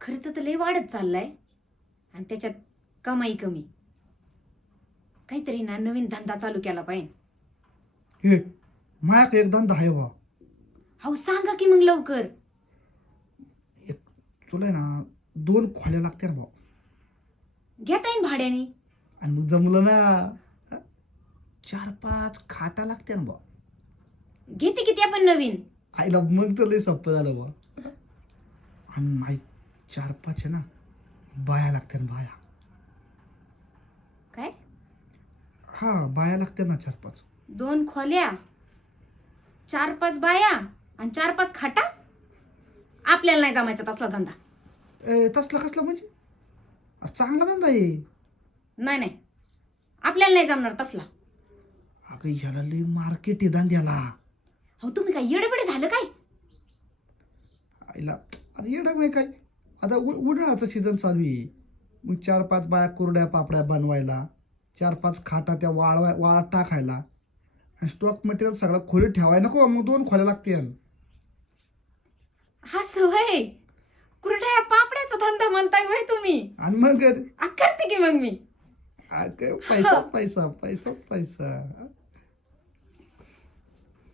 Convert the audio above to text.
खर्च तर लय वाढत चाललाय आणि त्याच्यात कमाई कमी. काहीतरी ना नवीन धंदा चालू केला पाहिजे. हे मायाक एक धंदा आहे बा. अहो सांगा की मग लवकर. एक तुला आहे ना 2 खोल्या लागत्या बा. घेता येईन भाड्याने. आणि मग जमलं ना 4-5 खाटा लागत्या बा. घेते किती आपण नवीन. आईला मग तर लय सोपं झालं बा. आणि माई 4-5 आहे ना बाया लागत्या बाया. काय हा बाया लागत्या ना 4-5. 2 खोल्या, 4-5 बाया आणि 4-5 खाटा. आपल्याला नाही जमायचा तसला धंदा. तसला कसला म्हणजे चांगला धंदा आहे. नाही नाही, आपल्याला नाही जमणार तसला. अगं ह्याला लय मार्केट आहे धंद्याला. अहो तुम्ही काय येडेबडे झालं काय. आईला अरे येडा माहिती काय आता उन्हाळ्याचं सीझन चालू आहे. मग 4-5 बाया कुरड्या पापड्या बनवायला, 4-5 खाटा त्या वाळा टाकायला आणि स्टॉक मटेरियल सगळं खोलीत ठेवायला नको. मग 2 खोल्या लागतील. हा सवय कुरड्या पापड्याचा धंदा म्हणताय होय तुम्ही. आणि मग करते की मग मी. पैसा पैसा पैसा पैसा.